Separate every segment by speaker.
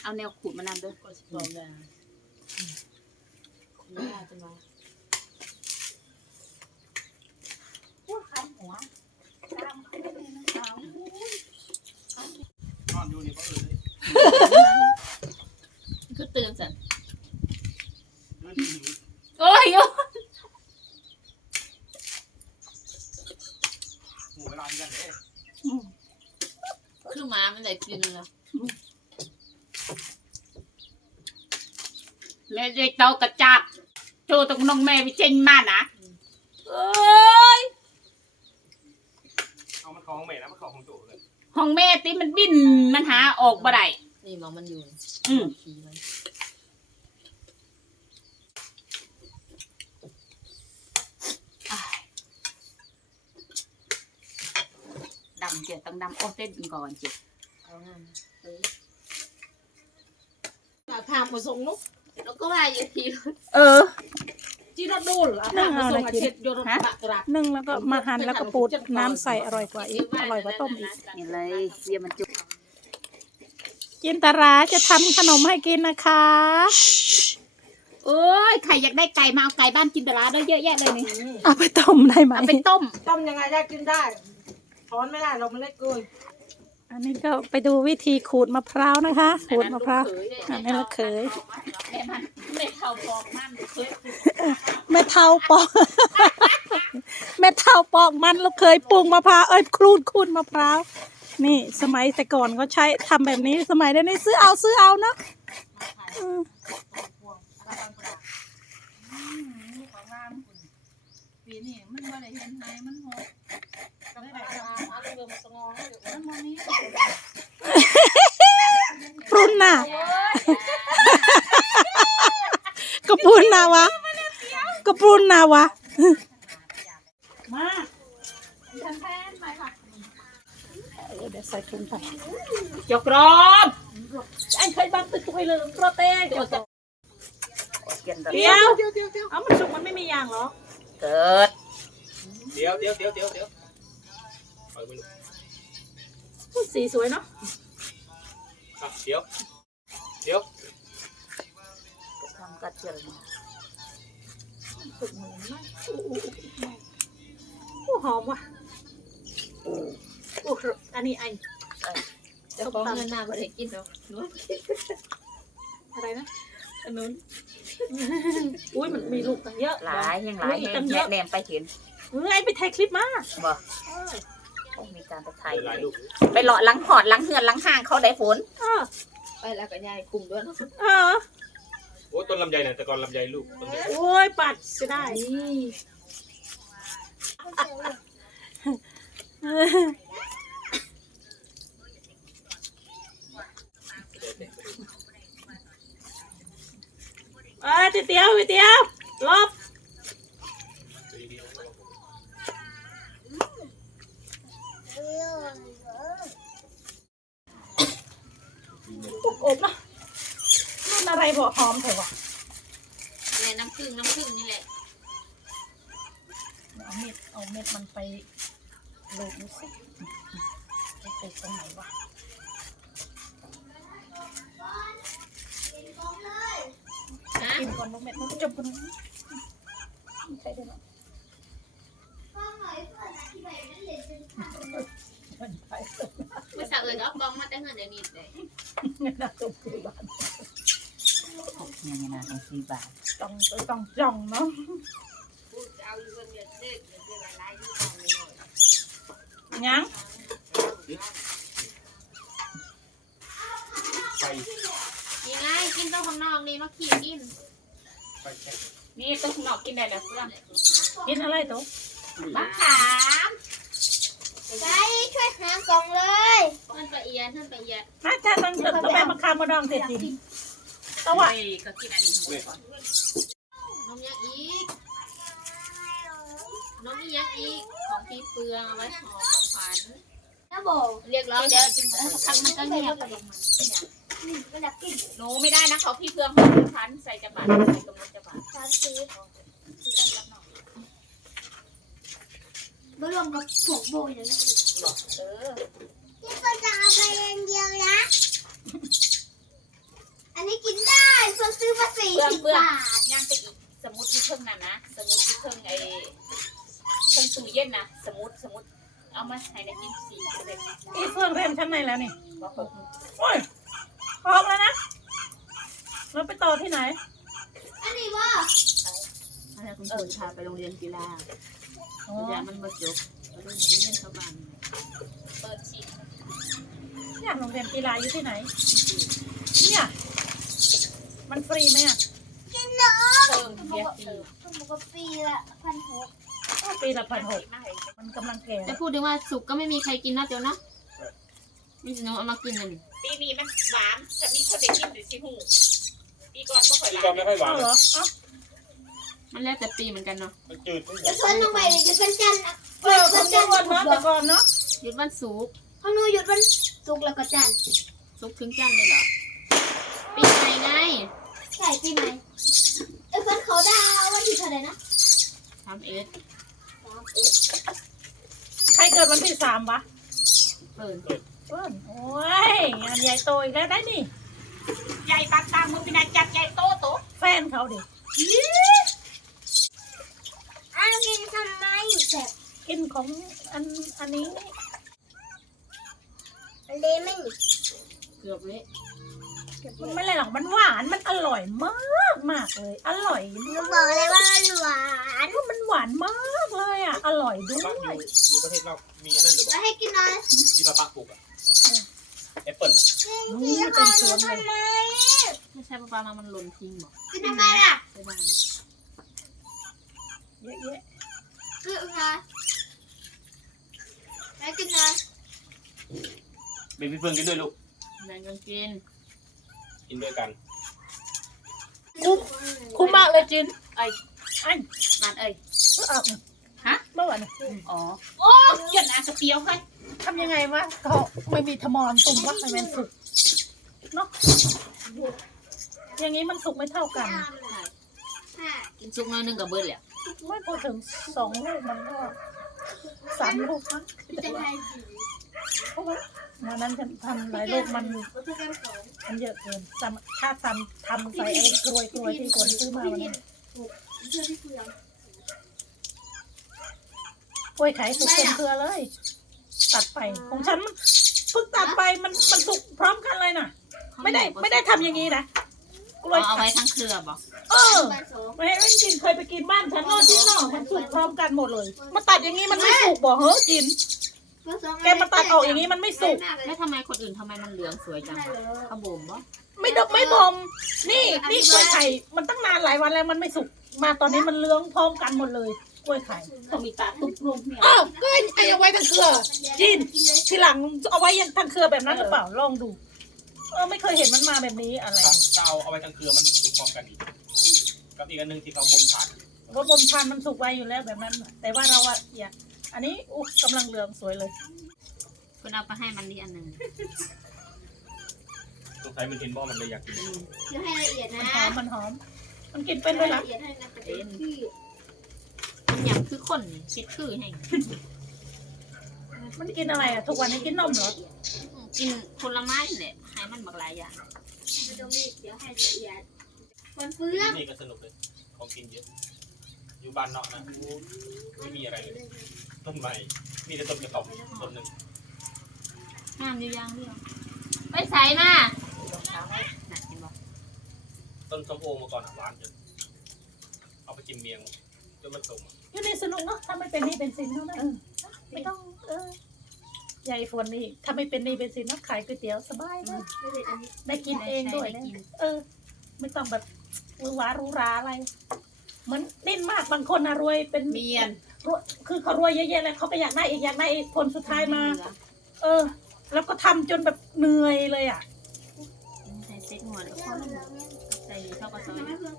Speaker 1: เอาแนวขูดมานำด้วยก็สิบอกได้ไม่ได้จังวะพูดคันหัวตามไปเลยนะสาวน
Speaker 2: อนอยู่นี่เพราะ
Speaker 1: คือตื่นสัน
Speaker 2: หิว
Speaker 1: โอ้ย
Speaker 2: หมูเวลาที่กันเด้
Speaker 1: คือหมามันได้กินแล้วแม่เด็กเตากระจับโชว์ตรงน้องแม่วิเจนมานะเอ้ย
Speaker 2: เอามันของแม่นะมันของโจเลย
Speaker 1: ห้องแม่ติมันบินมันหาออกบ่ได้
Speaker 3: นี่มันอยู่ขี่มัน
Speaker 1: ดำเจี๋ยต้องดำโอ้เต้นก่อนเจี๋ย
Speaker 3: เอางาน
Speaker 4: ถามมาส่งนุ๊ก
Speaker 3: แล้วก็ว่าอยู่ที่
Speaker 4: จีรถดูหรอถามมาส่งอาเช็ดโยนปะกระดาษ
Speaker 5: นึ่งแล้วก็มาหั่นแล้วก็ปูดน้ำใส่อร่อยกว่าอีกอร่อยกว่าต้มอีก
Speaker 1: นี่เลยเยี่ยมันจุก
Speaker 5: จินตราจะทำขนมให้กินนะคะ
Speaker 1: โอ้ยใครอยากได้ไก่มาเอาไก่บ้านจินตลาได้เยอะแยะเลยนี่
Speaker 5: เอาไปต้มได้ไหม
Speaker 1: เอาไปต้ม
Speaker 4: ต้มยังไงได้กินได้ถอนไม่ได้เรามันเล็กเกิน
Speaker 5: อันนี้ก็ไปดูวิธีขูดมะพร้าวนะคะขูดมะพร้าวอันนี้ละเขย
Speaker 1: แม่มันไม่เท่าปอกมันเคย
Speaker 5: แม่เท่าปอก แม่เท่าปอกมันลูกเคยปรุงมะพร้าวขูดมะพร้าวนี่สมัยแต่ก่อนก็ใช้ทำแบบนี้สมัยเดี๋ยวนี้ซื้อเอาเนาะ
Speaker 1: ปีนี้มันบ่ได้เห็นไหนมันหก
Speaker 4: ก็ได้เอาเรือมาสงอง
Speaker 1: มันบ่มี
Speaker 5: ปรุนน่ะ ก็ปรุนน่ะวะก็ปรุนน่ะวะ
Speaker 4: มา
Speaker 1: แทนไปค่ะ
Speaker 5: เดี๋ยวใส่ถุงไป
Speaker 1: จกรอบ
Speaker 4: อันเคยบังตึกไปเลยโปรเต้เดี๋ยว
Speaker 5: เดี๋ยวเอามันสุกมันไม่มียางเหรอ
Speaker 1: เกิด
Speaker 2: เดี๋ยวไปมึง
Speaker 5: สีสวยเนาะ
Speaker 2: เดี๋ยว
Speaker 1: ทำกระเจียว
Speaker 5: สุกเหมือนมากโอ้หอมว่ะโอ้อันนี้ไอ
Speaker 3: จะขอเงินหน้าบ่ได้กินหรอกนู้น
Speaker 5: อะไรนะ
Speaker 3: อันนู้น
Speaker 5: อุ้ยมันมีลูกตั้งเยอะ
Speaker 1: หลายยังหลายแนมไปเห็น
Speaker 5: ไอไปถ่ายคลิปมา
Speaker 1: บ่มีการไปถ่าย
Speaker 2: หลายลูก
Speaker 1: ไปเลาะหลังหอดหลังเฮือนหลังห้างเขาได้ฝน
Speaker 3: ไปแล้วก็ยายคุมด้วยเนาะ
Speaker 2: โอ้ต้นลำไยเนี่ยแต่ก่อนลำไยลูกต้นเล็ก
Speaker 5: โอ้ยปัดจะได้ เตี๋ยวรอบอบนะมันอะไรบอกหอมเถอะวะ
Speaker 3: เนี่ยน้ำผึ้งนี่แหละ
Speaker 5: เอาเม็ดมันไปโรยดูสิไปตรงไหนวะกินก่อนลูกเม็ดมันจบกันใช่ได้ไหม
Speaker 3: เมื่อสาวเอิญเอากองมาแต่เงินเดี๋ยวนี้เลย
Speaker 5: น่าจบคือบ้าน
Speaker 1: ยังไงนะ4 บาท
Speaker 5: จ้องเนาะ
Speaker 3: พูดเอาอยู่คนเดียวเด็กเดี๋ยวหลายอยู่กองเลย
Speaker 5: ยัง
Speaker 2: ไป
Speaker 3: กินไงกินต้องข้างนอกนี่มาขี่กิน
Speaker 2: ไปแค่
Speaker 1: นี่ต้องนอกกินได้แล้วเพื่อน
Speaker 5: กินอะไรตุ๊ก
Speaker 1: มะขาม
Speaker 6: ใช่ช่วยหากล่องเลย
Speaker 3: ท่านประเอียด
Speaker 5: ถ้าจะต้องแม่มาคามมาดองเสร็จจริงแต่ว่า
Speaker 1: ก็กินอันนี้ทั้งหมดก่อน
Speaker 3: น้องยักษ์อีกน้องยักษ์อีกของพี่เฟืองเอาไว้ห่อของขวัญ
Speaker 6: นะบอก
Speaker 3: เรียกร้องเดี๋ยวกินคำมันก็เงียบไปมัน
Speaker 6: นี่ก็ดักกิน
Speaker 1: หนูไม่ได้นะเขาพี่เพื่องของพันใส่จะบาทใส่ตรงนั้นจะบาท
Speaker 6: 30ไม่รวมกับผงโบอย่างนี้
Speaker 1: บอก
Speaker 6: ที่ก็จะเอาไปเดียวนะ
Speaker 1: นนะสมุดเอามาให้ในกินสีเลย
Speaker 5: อีเฟื่องเรียนชั้นไหนแล้วนี่โอ้ยออกแล้วนะเราไปต่อที่ไหน
Speaker 6: อันนี้ว่า
Speaker 3: ถ้าคุณครูพาไปโรงเรียนกีฬา
Speaker 5: อ๋อ
Speaker 3: เดี๋ยวมันมาจบเราเรียนชาวบ้าน
Speaker 1: เปิดฉีด
Speaker 5: เนี่ยโรงเรียนกีฬาอยู่ที่ไหนเนี่ยมันฟรีไหมอ่ะ
Speaker 6: กินเนาะ
Speaker 1: เพิ่มเยอะ
Speaker 6: ผมบอกว่าปีละ1,600
Speaker 5: ปีละ1,600มันกำลังแก่
Speaker 3: แต่พูดถึงว่าสุกก็ไม่มีใครกินนะเจ้านะมีสิน้องเอามากินเลยนี่
Speaker 1: ปีนี้มันหวานแต่มีคนได้กินหรือชิหูปีก่อนไม่ค่อย
Speaker 2: พี่
Speaker 1: ห
Speaker 2: ก็
Speaker 1: วาน
Speaker 2: ไม่ค่อยหวาน
Speaker 5: เอาเหรอเอ้า
Speaker 3: มันแล้วแต่ปีเหมือนกันเนาะ
Speaker 2: มันจืดไม่ห
Speaker 6: จะ
Speaker 2: วาน
Speaker 6: ชวนลงไปเลยหยุดวันจันทร์นะ
Speaker 5: ผมจะวนเนาะแต่ก่อนเนาะ
Speaker 3: หยุดวันศุกร์
Speaker 6: ของหนูหยุดวันศุกร์แล้วก็จันทร์
Speaker 3: ศุกร์ถึงจันทร์เลยเหรอปีใหม่ไง
Speaker 6: ใช่ปีใหม่เพื่อนเขาดาววันที่เท่าไหร่นะ
Speaker 3: 31
Speaker 5: ใครเกิดวันที่3วะ
Speaker 3: เปิด
Speaker 5: เปิ้ลโอ้ยงานใหญ่โตอีกแล้วได้นี่
Speaker 1: ใหญ่ปากตามมือปีนาจัดใหญ่โต
Speaker 5: แฟนเขาดิ
Speaker 6: อ้าวกินทำไมแสบ
Speaker 5: กินของอันนี้
Speaker 6: เละไหม
Speaker 3: เกือบเละ
Speaker 5: มันไม่อะไรหรอกมันหวานมันอร่อยมากมากเลยอร่อย
Speaker 6: หนูบอกเลยว่ามันหวาน
Speaker 5: มันหวานมากเลยอ่ะอร่อยด้
Speaker 2: บ้าน
Speaker 5: วย
Speaker 2: อยู่ประเทศเรามีอันนั้นหรือเป
Speaker 6: จะ
Speaker 2: ล่า
Speaker 6: ให้กินอะไร
Speaker 2: ที่ป้าปลูกอะแอปเปิ้ลอะ
Speaker 5: นี่เป็นสวนเลย
Speaker 6: ทำไม
Speaker 3: ไม่ใช่ปลามามันหล่นทิ้งบอก
Speaker 6: กินทำไมล่ะ
Speaker 3: ใช่ได้
Speaker 5: เยอะแยะ
Speaker 6: กินอะไรแล้วกินอะไร
Speaker 2: เป็นพี่เฟื่องกินด้วยลูก
Speaker 3: แบ่งกันกิน
Speaker 2: กินด้วยกัน
Speaker 5: คุ้มมากเลยจิน
Speaker 1: ไอ้
Speaker 5: ไอ้
Speaker 1: มันเอ้ย
Speaker 5: เอาฮะเมื่อวานน่ะ
Speaker 1: อ๋อโอ้ยนอาสเปียวเฮ้ย
Speaker 5: ทำยังไงวะเขาไม่มีทมอนตุ่มวะให้มันสุกเนาะอย่างนี้มันสุกไม่เท่ากัน
Speaker 3: กินซุปน้อยนึงกับเบิร์ดแหละ
Speaker 5: ไม่พอถึง2 ลูกมันก็3 ลูกมั้ง
Speaker 6: จะให้
Speaker 5: เพราะว่าวันนั้นฉันทำหลายลูกมันเยอะเกินถ้าทำใส่ไอ้กล้วยที่คนซื้อมาวันนั้นกล้วยไข่สุกเต็มเครือเลย ตัดไปของฉันมันเพิ่งตัดไปมันสุกพร้อมกันเลยน่ะ ไม่ได้ทำอย่างนี้นะกล้วย
Speaker 3: เอาไว้ทั้งเครือบอก
Speaker 5: ไม่ให้กินเคยไปกินบ้านฉันนอกที่นอกมันสุกพร้อมกันหมดเลยมาตัดอย่างนี้มันไม่สุกบอกเฮ้ยกินแกมาตัดออกอย่างนี้มันไม่สุก
Speaker 3: แล้วทำไมคนอื่นทำไมมันเหลืองสวยจังเขาบ่มบ่
Speaker 5: ไม่ดกไม่บมนี่กล้วยไข่มันตั้งนานหลายวันแล้วมันไม่สุกมาตอนนี้มันเหลืองพร้อมกันหมดเลยกล้วยไข่
Speaker 1: เขามีตาตุ้มรุมเนี่ย
Speaker 5: อ้าวก็ไอ้เอาไว้ทั้งเครือกินทีหลังเอาไว้ยังทั้งเครือแบบนั้นหรือเปล่าลองดูไม่เคยเห็นมันมาแบบนี้อะไร
Speaker 2: ถ้าเอาไว้ทั้งเครือมันสุกพร้อมกันอีกกับอีกอันหนึ่งที่เขาบ่มถ่าน
Speaker 5: ว่าบมทานมันสุกไว้อยู่แล้วแบบนั้นน่ะแต่ว่าเราอะอย่าอันนี้กำลังเหลืองสวยเลย
Speaker 3: คุณเอาไปให้มันนี่อันหนึ่ง
Speaker 2: สงสัยมันเห็นบ่มันเลยอยากกิน
Speaker 6: เดี๋ยวให้ละเอียด
Speaker 5: มัน
Speaker 6: นะ
Speaker 5: หอมมันหอมมันกินเป็นด้วย
Speaker 6: ละ
Speaker 5: ล่ะ
Speaker 6: เอียดให้นะเป็นที่
Speaker 3: มันหยำคือคนนี่คิดคือให้
Speaker 5: มันกินอะไรอะทุกวันนี้กินนมเหรอ
Speaker 3: กินผลไม้แหละให้มันบักหลายอย่าง
Speaker 6: ไม่ต้องรีบเดี๋ยวให้ละเอียดมันเปลือก
Speaker 2: นี่ก็สนุกเลยของกินเยอะอยู่บ้านนอกนะไม่มีอะไรเลยต้นไม้มีแต่ต้นกระต่อมต้นหนึ่ง
Speaker 3: งามอยู่อย่างเดียวไปใส่มาหนักเห็นบอก
Speaker 2: ต้นส้มโอมาก่อนหวานจนเอาไปจิ้มเมียงจนมันสม
Speaker 5: อยู่ในสนุกเนาะถ้าไม่เป็นหนี่เป็นสินเท่านั้นไม่ต้องใหญ่ฝนนี่ถ้าไม่เป็นหนี่เป็นสินนะขายก๋วยเตี๋ยวสบายมาก
Speaker 6: ไม่เป็นอันนี้
Speaker 5: ได้กินเองด้วยนะไม่ต้องแบบหวือหวาหรูหราอะไรเหมือนนิ่นมากบางคนนะรวยเป็น
Speaker 1: เมียน
Speaker 5: คือเขารวยเยอะๆแล้วเขาก็อยากได้อีกอยากได้อีกผลสุดท้ายมา แล้วก็ทำจนแบบเหนื่อยเลยอ่ะ
Speaker 3: ใส่เซ็ตหัวแล้วก็ใส่ข้าวกระซอย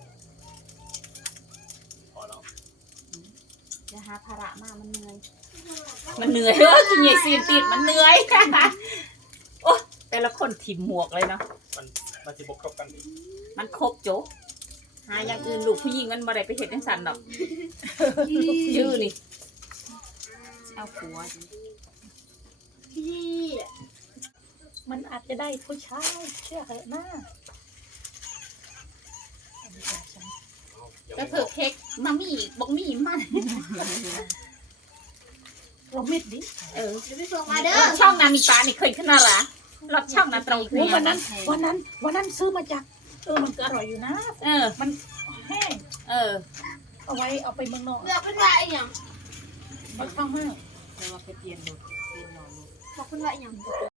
Speaker 2: พอแล้ว
Speaker 3: จะหาภาระมากมันเหนื่อย
Speaker 1: มันเหนื่อยกินใหญ่ซีนติดมันเหนื่อยโอ้แต่ละคนถิ่มหมวกเลยเนาะ
Speaker 2: มันจะบกครบกันอีก
Speaker 1: มันครบโจ๊กหาอย่างอื่นลูกผู้หญิงมันบ่ได้ไปเห็ดจังสันดอกชื่อนี่
Speaker 3: เอาผัว
Speaker 6: ที่
Speaker 5: มันอาจจะได้ผู้ชายเชื่อเถอะนะ
Speaker 1: ก็เถอะเค้กมามี่บอกมี่มัน
Speaker 5: เราเม็ดดิ
Speaker 1: เออ
Speaker 6: เดี๋ยวไปส่งมาเด้อ
Speaker 1: รถช่องนามีปลานี่เคยขึ้นน่ะหรอรถช่องนาตรง
Speaker 5: โอ้วันนั้นซื้อมาจากมันก็อร่อยอยู่นะ
Speaker 1: เออ
Speaker 5: มันแห้ง
Speaker 1: เออ
Speaker 5: เอาไว้เอาไปเมืองนอก
Speaker 6: เลือกเป็นว่าอีหยัง
Speaker 5: เอาช่องห้าง
Speaker 6: บอกเป็นว่าอีหยัง